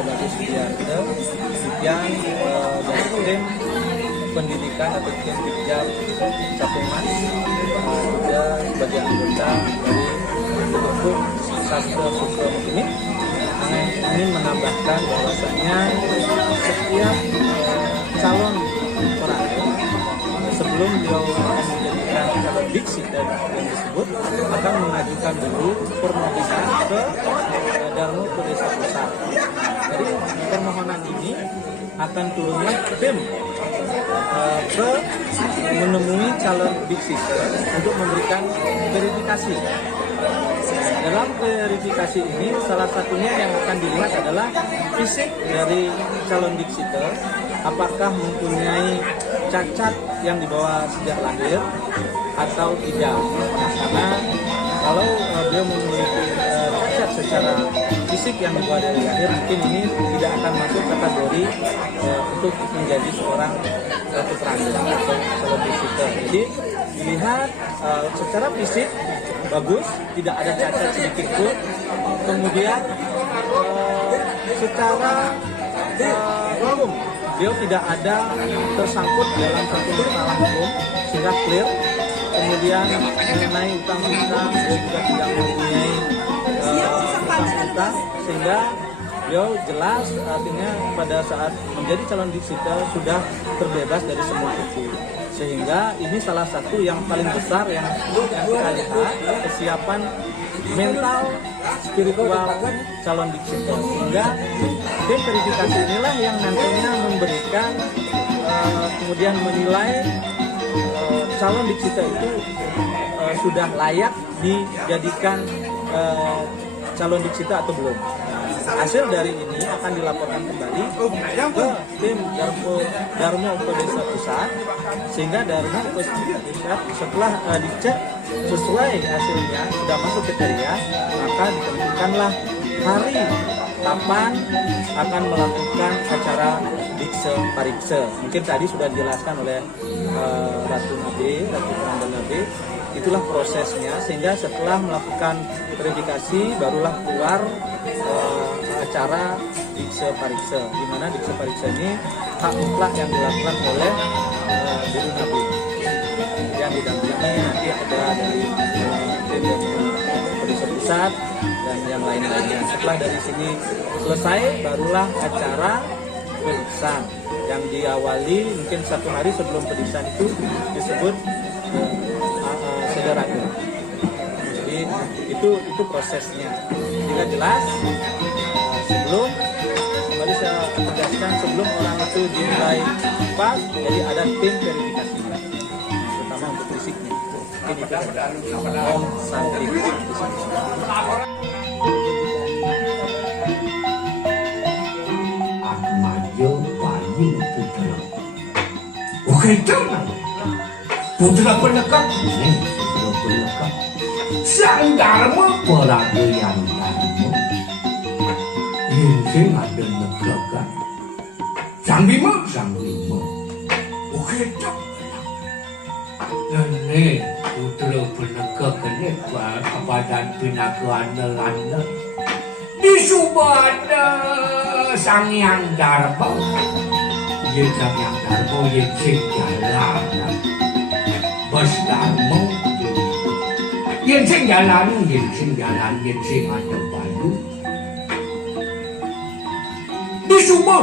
ada Bagus Sudiarto yang dari tim pendidikan atau tim Pijab Capungan, juga sebagai anggota dari bentuk Sastra Sutra ini ingin menambahkan bahwasanya setiap calon peraih sebelum beliau menjadikan calon diksi dan yang disebut akan mengajukan dulu permohonan ke Darmo ke Desa Pusat. Dari permohonan ini akan turunnya tim ke menemui calon diksi untuk memberikan verifikasi. Dalam verifikasi ini salah satunya yang akan dilihat adalah fisik dari calon diksiter, apakah mempunyai cacat yang dibawa sejak lahir atau tidak. Karena kalau beliau memiliki cacat secara fisik yang dibawa dari lahir, mungkin ini tidak akan masuk kategori untuk menjadi seorang peteranda atau calon diksiter. Jadi dilihat secara fisik bagus, tidak ada cacat sedikit pun. Kemudian secara hukum beliau tidak ada tersangkut dalam satu perkara hukum sehingga clear. Kemudian mengenai utang-utang beliau juga tidak mempunyai utang-utang sehingga beliau jelas artinya pada saat menjadi calon diksiter sudah terbebas dari semua itu. Sehingga ini salah satu yang paling besar yang kita lihat, kesiapan mental spiritual calon diksiter. Sehingga tim verifikasi inilah yang nantinya memberikan kemudian menilai calon diksiter itu sudah layak dijadikan calon diksiter atau belum. Hasil dari ini akan dilaporkan kembali ke tim Darmo ke Desa Pusat, sehingga Darmo ke Pusat setelah dicek sesuai hasilnya sudah masuk kriteria, maka ditentukanlah hari kapan akan melakukan acara dikse parikse. Mungkin tadi sudah dijelaskan oleh Ratu Peranda Nabi. Itulah prosesnya, sehingga setelah melakukan verifikasi barulah keluar acara dikse parikse, di mana dikse parikse ini hak mutlak yang dilakukan oleh Guru Nabi yang didampingi nanti ada dari Desa Pusat dan yang lain-lainnya. Setelah dari sini selesai barulah acara pemeriksaan yang diawali mungkin 1 hari sebelum pemeriksaan itu disebut sederhana. Jadi itu prosesnya. Jika jelas sebelum kembali saya tegaskan sebelum orang itu dinilai pas, jadi ada tim verifikasinya, terutama untuk fisiknya. Mungkin itu Om Santi. Ahmadyo Bayu Putra. Oke, jangan. Putra penekap ini, putra penekap. Sang Dharma peragayan Dharma. Ini ada negara. Sang Bima. Oke, jangan. Ini putra penekap ini kepada pinakaan Landa. Di Subada Sang Yang Dharma. Ye Sang Yang Dharma ye cing jalan. Bos Dharma Yen sing jalan yen sing ada bayu. Disuba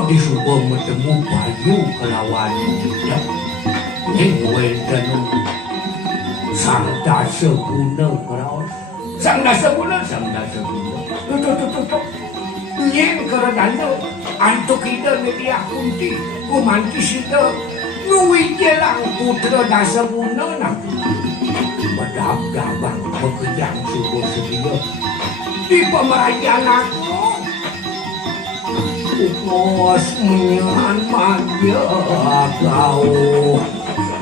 bertemu bayu kelawan tidak. Yen wenten sang dasa guna keraos. Sang dasa guna. Tuh. Yen keredana antuk kita media kunti kumanti sida nuwi jelang putra dasa guna nak. Badab-dabang bekerjaan subuh sedia di pemerayaan aku. Upos menyan magia kau.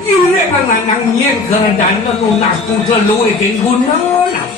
Ile nganang nyen keredan lunas putra luwe ke guna nak.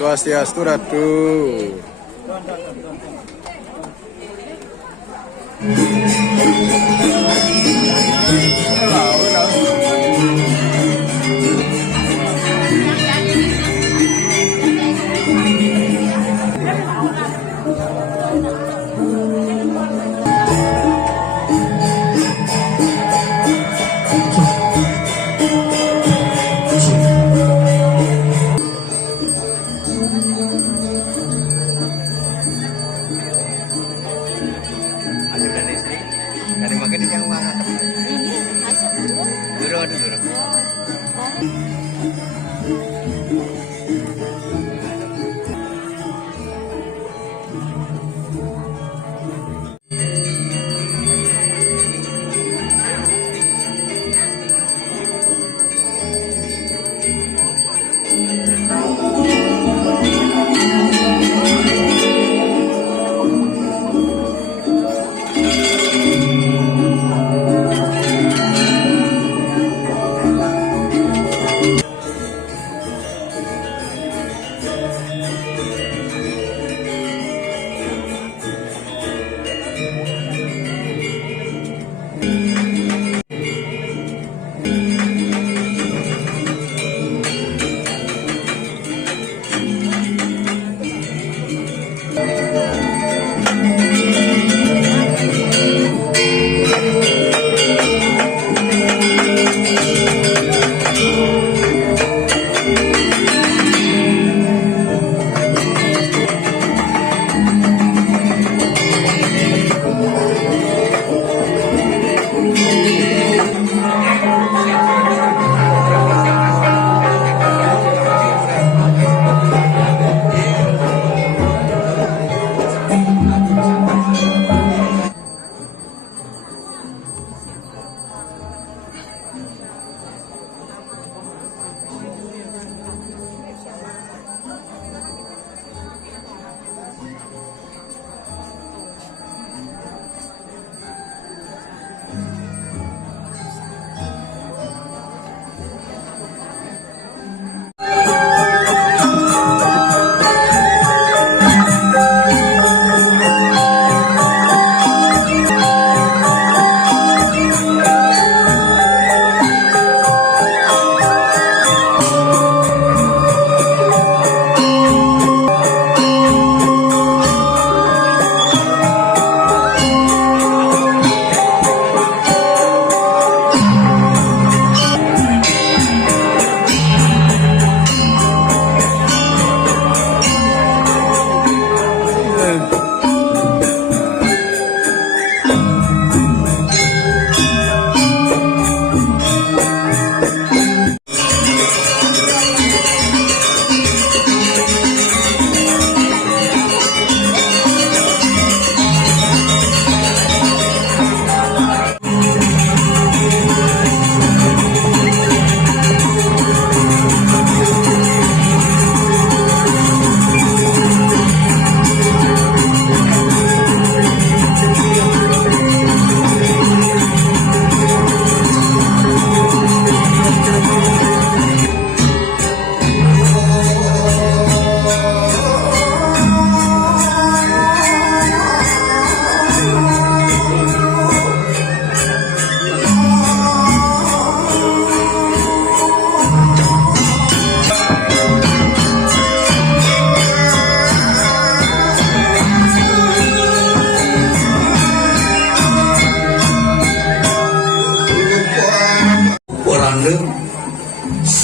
Swastiastu Ratu. Dari makin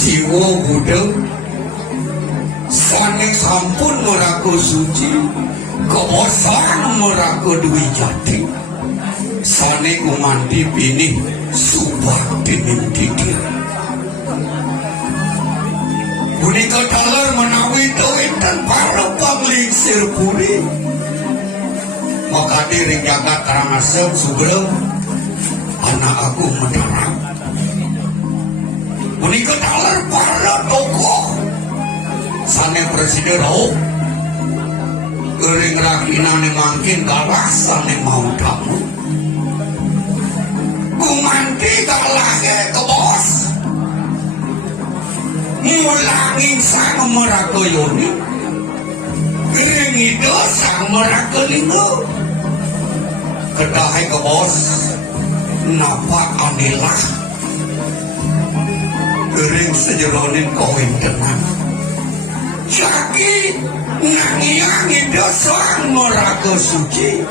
siwo budeng sane sampun meraku suci keosan meraku duwi jati sane kumandi pinih subah dening didir punika daler menawi daweten para panglingsir puri maka ring jagat Karangasem Sugeng anak aku mendarang punika daler para tokoh sane presiden Raub ring rakinane mangkin kalah sane mau tamu kumanti kalah ke bos mulangin sang merakoyoni ring itu sang merakolingo kedahai ke bos napa anilah ring sejeronin koin tenang jadi nangiangi dosang meraka suci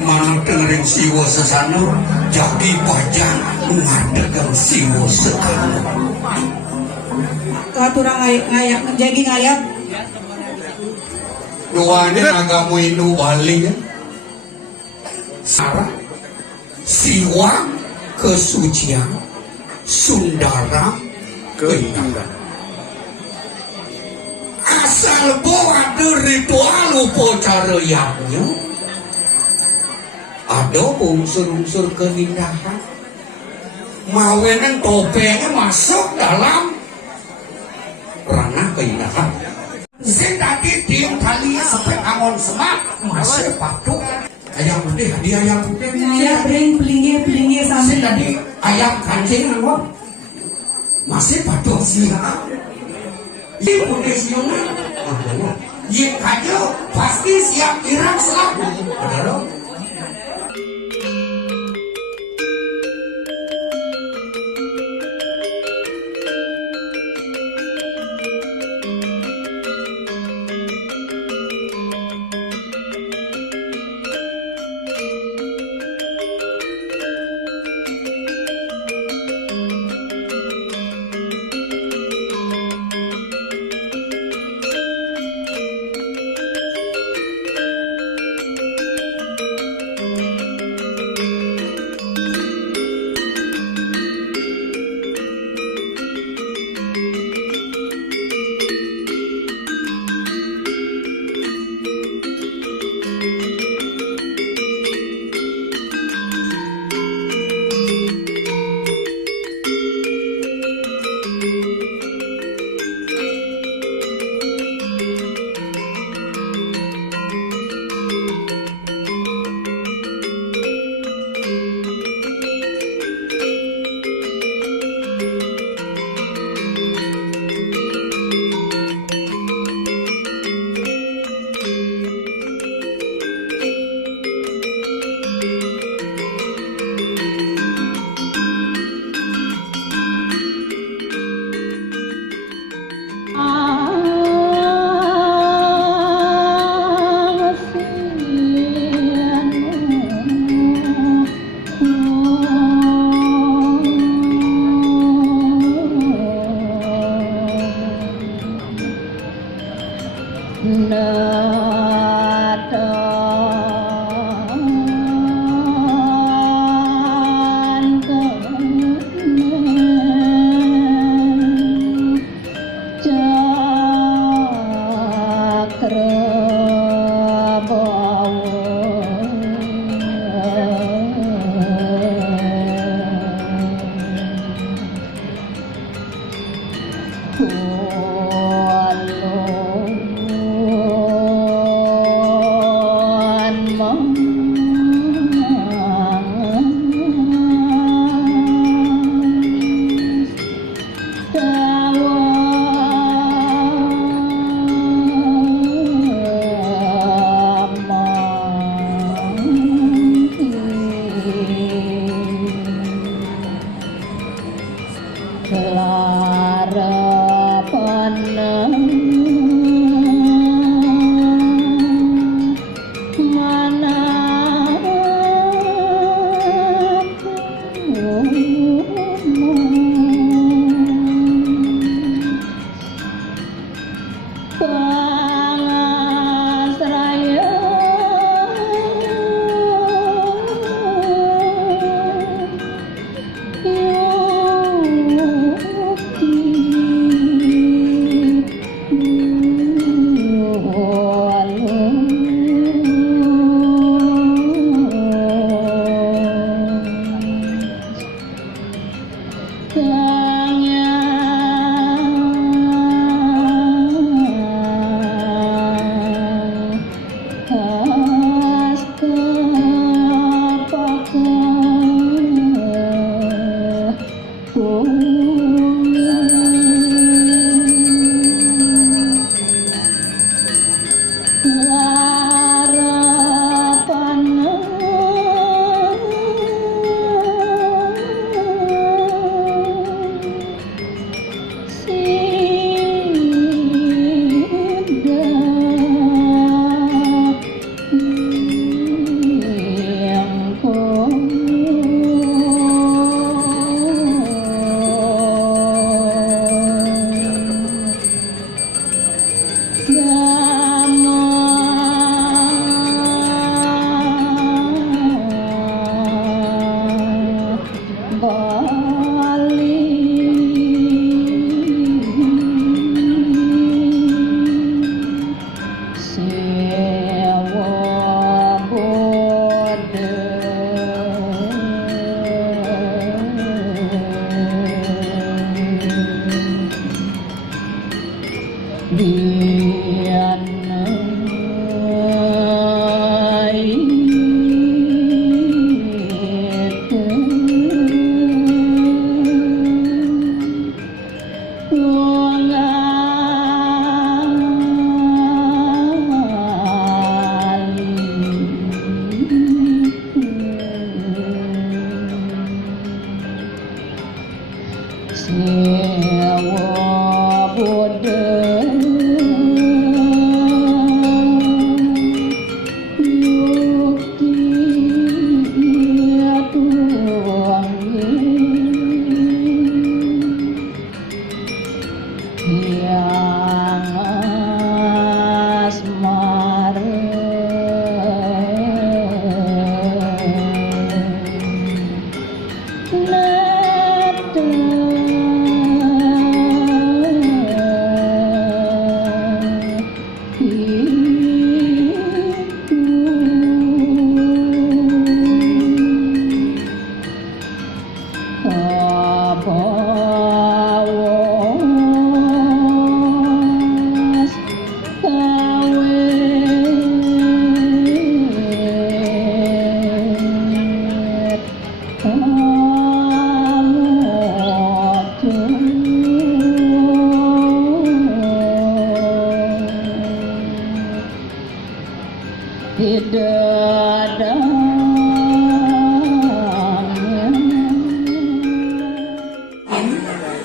manut ring siwa sesana jadi pajang ngadegang siwa sekana katurang ngayak menjadi ngayak duanin agamu Hindu Bali ya Sarah siwa kesucian Sundara keindahan asal bawa ada ritual upacara yangnya ada unsur-unsur keindahan mawenan topengnya masuk dalam ranah keindahan saya tadi tiang tali sampai angon semak masih patuh ayam putih hadiah ayam putih ngayak bring pelingi sambil saya tadi ayam kancing angon masih patuh siapa ini putih siapa Yin kajo pasti siap kirang selaku ada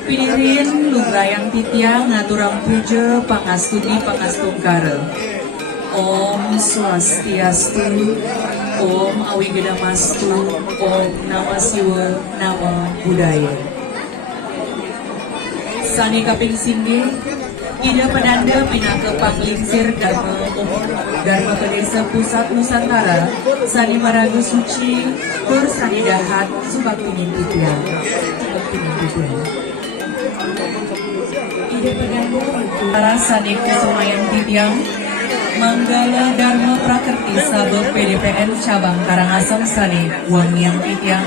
Pinirin lungrayang titiang ngaturang puja pangastuni pangastungkara. Om Swastiastu, Om Awigedamastu, Om Nama Siwa, Nama Budaya. Sani kaping sindi, ida penanda pinaka panglingsir Dharma Kedesa Pusat Nusantara, Sani Maragu Suci, Sani Dahat, Subakti Putian. Ide penanda para Sani Kusumayan Titiang, Manggala Dharma Prakerti Sabuk PDPN Cabang Karangasem Sani Wangiang Titiang,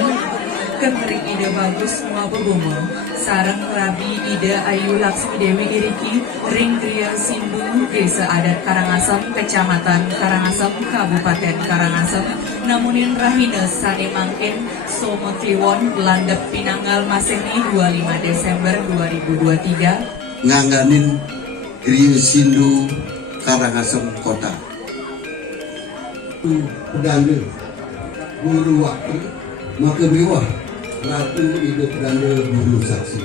Kenteri Ide Bagus Mabubuma, Sarang Rabi Ide Ayu Laksmi Dewi Iriki, Ring Kriya Sindu, Desa Adat Karangasem, Kecamatan Karangasem, Kabupaten Karangasem, Namunin Rahina Sani Mangkin, Somo Kliwon, Landep Pinanggal Masehi 25 Desember 2023. Ngangganin Kriya Sindu Karangasem Kota. Pedanda guru wakil maka bawah Ratu Ida Pedanda guru saksi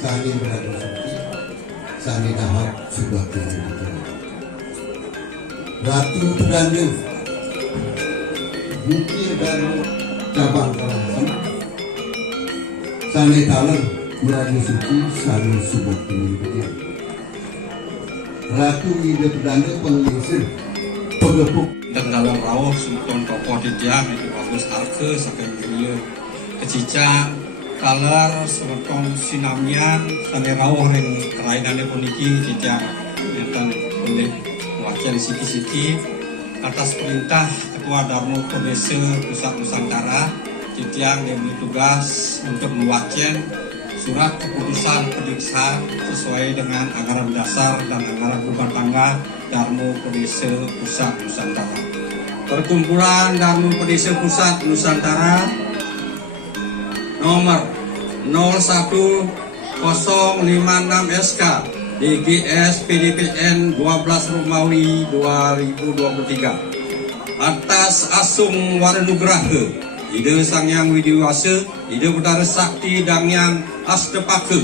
Sani Berada Suci Sani Dahat Subakti Ratu Pedanda Bukit Dharma Cabang Karangasem Sani Talang Berada Suci Sani Subakti Ratu Ida Pedanda Penglingsir Pegepuk dan dalam rawuh Sultan Tokoh Titiang itu bagus arke saking dia kecica kalar semetong sinamian sane rawuh ring kerainane puniki Titiang enten boleh wakil siki-siki atas perintah Ketua Dharma Kedesa Pusat Nusantara Titiang diberi tugas untuk mewakil surat keputusan pediksa sesuai dengan anggaran dasar dan anggaran rumah tangga Dharma Kedesa Pusat Nusantara. Perkumpulan Dharma Kedesa Pusat Nusantara nomor 01056 SK DGS PDPN 12 Romawi 2023 atas Asung Waranugraha Ida Sang Yang Widiwasa, Ida Betara Sakti Dangyang Astapaka,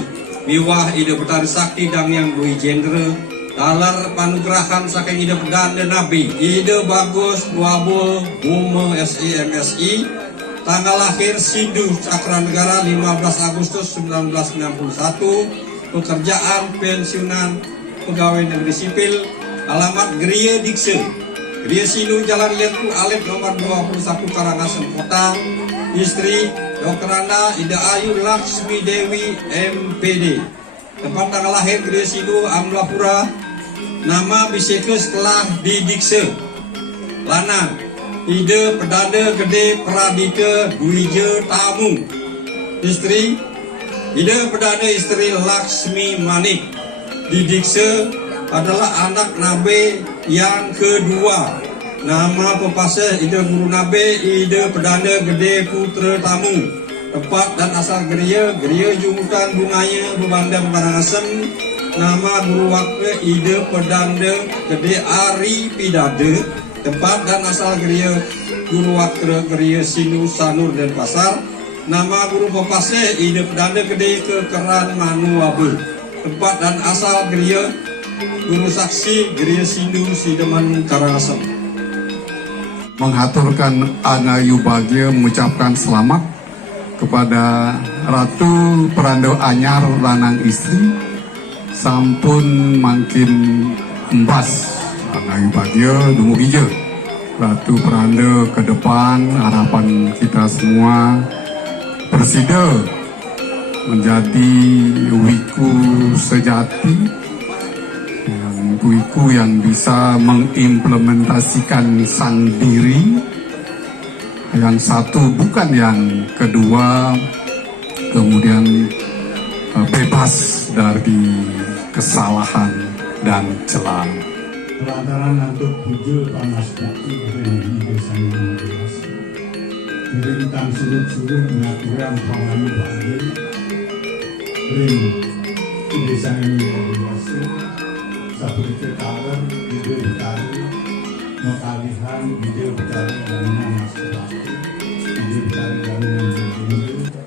miwah ide petari sakti dang yang dui jendre talar panugrahan saking ide pedanda nabi ide bagus duabul bume SI tanggal lahir Sidu Cakranegara 15 Agustus 1961, pekerjaan pensiunan pegawai negeri sipil, alamat Geria Dikse, Geria Sidu Jalan Letu Alit nomor 21 Karangasem Kota, istri Dr. Anda Ida Ayu Laksmi Dewi MPD, tempat tanggal lahir Geria Sidu Amlapura, nama bisekes telah didikse, lana Ide Pedanda Gede Pradita Duije Tamu, istri Ide Pedanda istri Laksmi Manik, didikse adalah anak Nabe yang kedua. Nama pepase Ide Guru Nabe Ide Pedanda Gede Putra Tamu, tempat dan asal Geria Jungutan Bungaya Bebandang Karangasem. Nama guru wakil Ide Pedanda Gede Ari Pidade, tempat dan asal Geria Guru Wakil Geria Sinu Sanur dan Pasar. Nama guru pepase Ide Pedanda Gede Kekeran Manuabe, tempat dan asal Geria Guru Saksi Geria Sinu Sideman Karangasem. Mengaturkan Anayu Bagya mengucapkan selamat kepada Ratu Perando Anyar lanang istri sampun makin embas Anayu Bagya dumugi je Ratu Peranda ke depan. Harapan kita semua persida menjadi wiku sejati, wiku yang bisa mengimplementasikan sang diri, yang satu bukan yang kedua, kemudian bebas dari kesalahan dan celah. Pelataran untuk tujuh panas jati di desa yang luas. Kirimkan surut-surut pengaturan pangani banjir. Ring di desa yang luas. Seperti ketahuan video berkali, mengalihan video berkali dan nama seperti video berkali dan nama